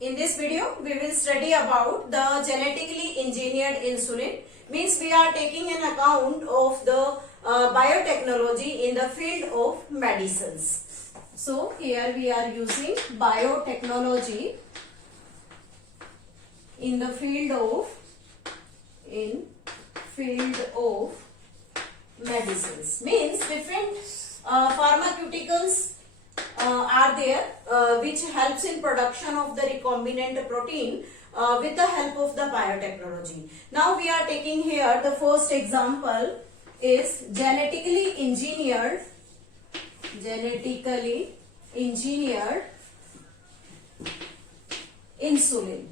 In this video, we will study about the genetically engineered insulin. Means we are taking an account of the biotechnology in the field of medicines. So here we are using biotechnology in the field of medicines. Means different pharmaceuticals are there which helps in production of the recombinant protein with the help of the biotechnology. Now we are taking here the first example is genetically engineered insulin.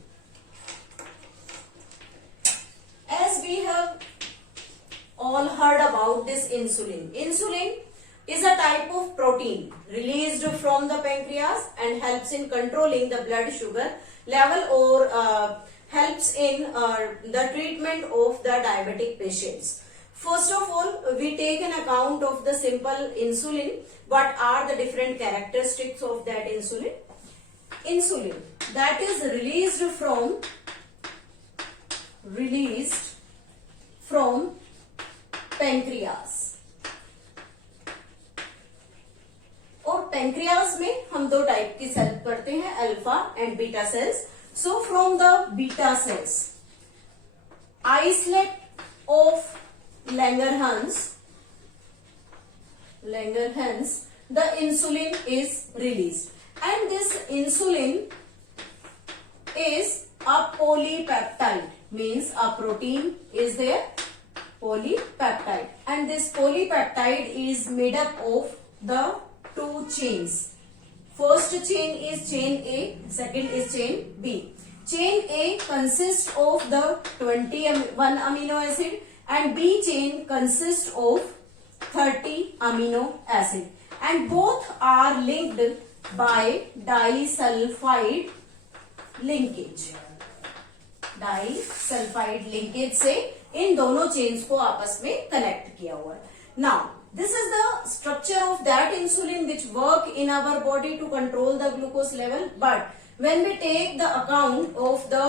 As we have all heard about this insulin. Insulin is a type of protein released from the pancreas and helps in controlling the blood sugar level or helps in the treatment of the diabetic patients. First of all, we take an account of the simple insulin. What are the different characteristics of that insulin? Insulin that is released from pancreas. और pancreas में हम दो type की cell करते हैं, alpha and beta cells. So from the beta cells islet of Langerhans the insulin is released, and this insulin is a polypeptide, means a protein is there, polypeptide, and this polypeptide is made up of the two chains. First chain is chain A, second is chain B. Chain A consists of the 21 amino acid and B chain consists of 30 amino acid, and both are linked by disulfide linkage. Disulphide linkage से इन दोनों chains को आपस में connect किया हुआ है. Now this is the structure of that insulin which work in our body to control the glucose level. But when we take the account of the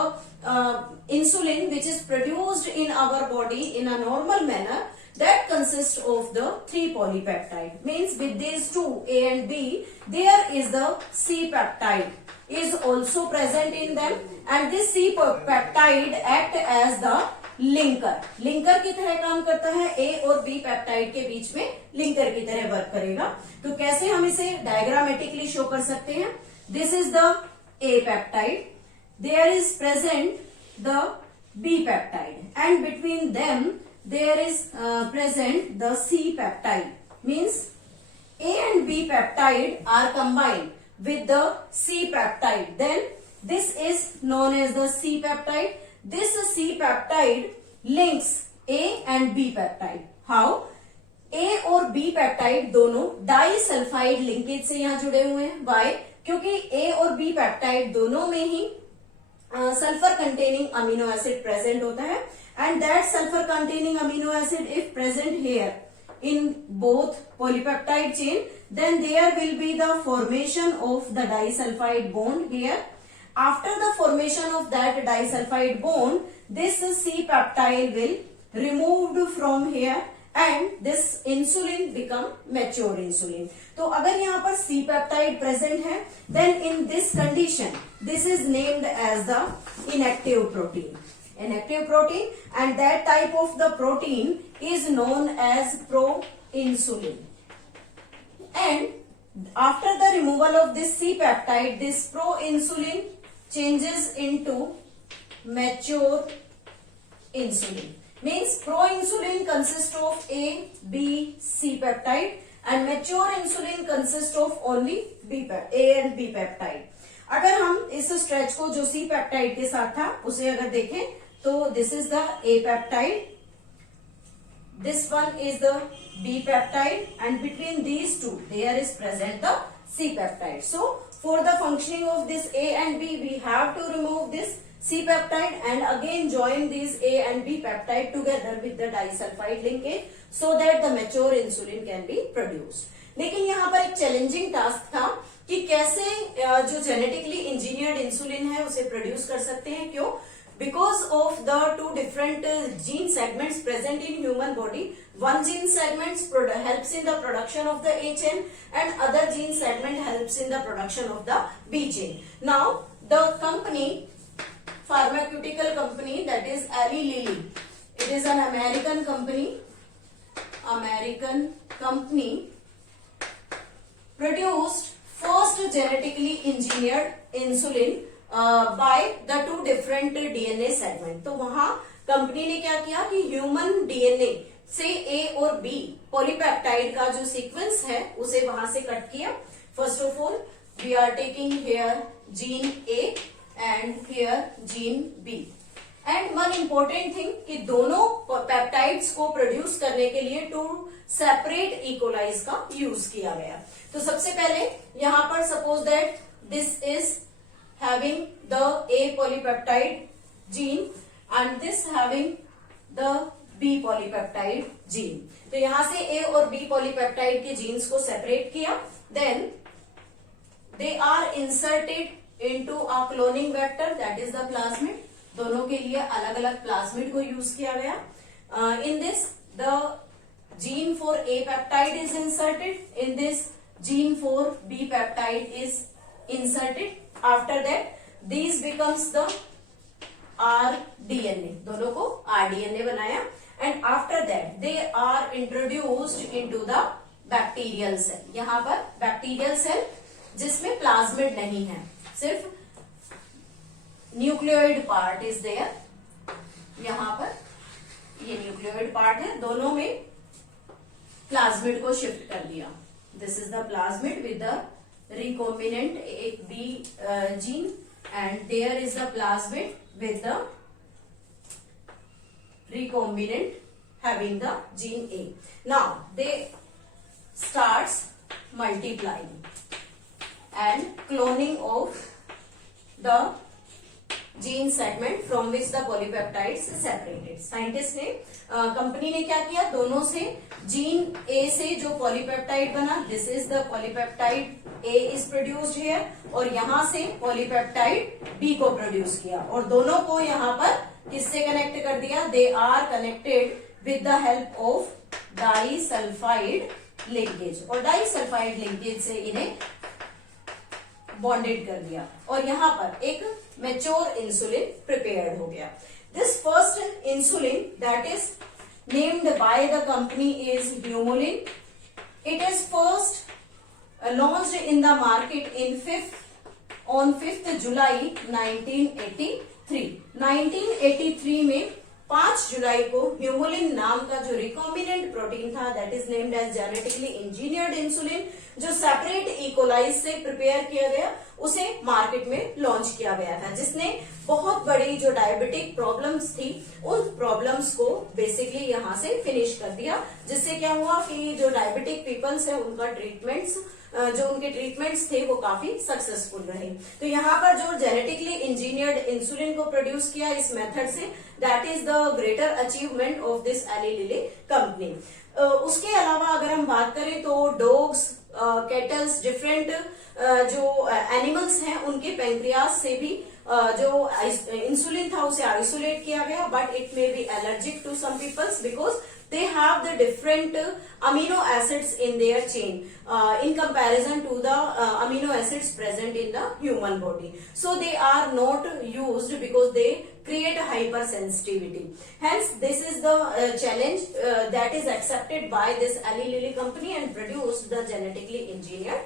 insulin which is produced in our body in a normal manner, that consists of the 3 polypeptide. Means with these two A and B, there is the C peptide is also present in them, and this C peptide act as the linker. Linker की तरह काम करता है. A और B peptide के बीच में linker की तरह वर्क करेगा. तो कैसे हम इसे डायग्रामेटिकली शो कर सकते हैं? This is the A peptide, there is present the B peptide, and between them there is present the C peptide. Means A and B peptide are combined with the C peptide. Then this is known as the C peptide. This C peptide links A and B peptide. How? A और B peptide दोनों disulphide linkage से यहाँ जुड़े हुए हैं. Why? क्योंकि A और B peptide दोनों में ही sulphur containing amino acid present होता है, and that sulphur containing amino acid if present here in both polypeptide chain, then there will be the formation of the disulphide bond here. After the formation of that disulphide bond, this C peptide will removed from here and this insulin become mature insulin. तो अगर यहाँ पर C peptide present है, then in this condition this is named as the inactive protein. Inactive protein, and that type of the protein is known as proinsulin. And after the removal of this C peptide, this proinsulin changes into mature insulin. Means proinsulin consists of A, B, C peptide, and mature insulin consists of only A and B peptide. अगर हम इस stretch को जो C peptide के साथ था उसे अगर देखें तो this is the A peptide, this one is the B peptide, and between these two there is present the C peptide. So for the functioning of this A and B, we have to remove this C peptide and again join these A and B peptide together with the disulfide linkage so that the mature insulin can be produced. लेकिन यहाँ पर एक challenging task था कि कैसे जो genetically engineered insulin है उसे प्रोड्यूस कर सकते हैं. क्यों? Because of the two different gene segments present in human body, one gene segment helps in the production of the A chain and other gene segment helps in the production of the B chain. Now, the company, pharmaceutical company, that is Eli Lilly, it is an American company produced first genetically engineered insulin by the two different DNA segment. तो वहां company ने क्या किया कि human DNA से ए और B polypeptide का जो सीक्वेंस है उसे वहां से कट किया. First of all we are taking here gene A and here gene B. And one important thing कि दोनों पेप्टाइड्स को प्रोड्यूस करने के लिए टू सेपरेट इकोलाइज का यूज किया गया. तो सबसे पहले यहां पर suppose that this is having the A polypeptide gene and this having the B polypeptide gene. तो यहां से A और B polypeptide के जीन्स को सेपरेट किया. Then they are inserted into a cloning vector that is the plasmid. दोनों के लिए अलग अलग प्लाज्मिड को यूज किया गया. In this the gene for A peptide is inserted. In this gene for B peptide is inserted. After that these becomes the rDNA. दोनों को rDNA बनाया. And after that they are introduced into the bacterial cell. यहाँ पर bacterial cell जिसमें plasmid नहीं है, सिर्फ nucleoid part is there. यहाँ पर ये न्यूक्लियोइड पार्ट है, दोनों में प्लाज्मिड को शिफ्ट कर दिया. This is the plasmid with the recombinant B gene and there is the plasmid with the recombinant having the gene A. Now they starts multiplying and cloning of the gene segment from which the polypeptides is separated. Scientist ने company ने क्या किया, दोनों से gene A से जो polypeptide बना, this is the polypeptide A is produced here, और यहाँ से पॉलीपेप्टाइड बी को प्रोड्यूस किया और दोनों को यहाँ पर किससे कनेक्ट कर दिया. They are connected with the help of disulphide linkage और डाइसल्फाइड लिंकेज से इन्हें बॉन्डेड कर दिया और यहाँ पर एक मैच्योर इंसुलिन प्रिपेयर्ड हो गया. This first insulin that is named by the company is Humulin. It is first launched in the market on 5th July 1983. 1983 में 5 जुलाई को ह्यूमुलिन नाम का जो रिकॉम्बिनेंट प्रोटीन था that is named as genetically engineered insulin, जो separate इकोलाइज से prepare किया गया, उसे मार्केट में लॉन्च किया गया था, जिसने बहुत बड़ी जो डायबिटिक प्रॉब्लम्स थी उन प्रॉब्लम्स को बेसिकली यहाँ से फिनिश कर दिया. जिससे क्या हुआ कि जो डायबिटिक पीपल्स है उनका जो उनके ट्रीटमेंट्स थे वो काफी सक्सेसफुल रहे. तो यहाँ पर जो जेनेटिकली इंजीनियर्ड इंसुलिन को प्रोड्यूस किया इस मेथड से, that is the greater achievement of this Eli Lilly company. उसके अलावा अगर हम बात करें तो डॉग्स, कैटल्स, डिफरेंट जो एनिमल्स हैं उनके पेंक्रियास से भी जो इंसुलिन था उसे आइसोलेट किया गया, but it may be allergic to some peoples because they have the different amino acids in their chain in comparison to the amino acids present in the human body. So they are not used because they create a hypersensitivity. Hence this is the challenge that is accepted by this Eli Lilly company and produced the genetically engineered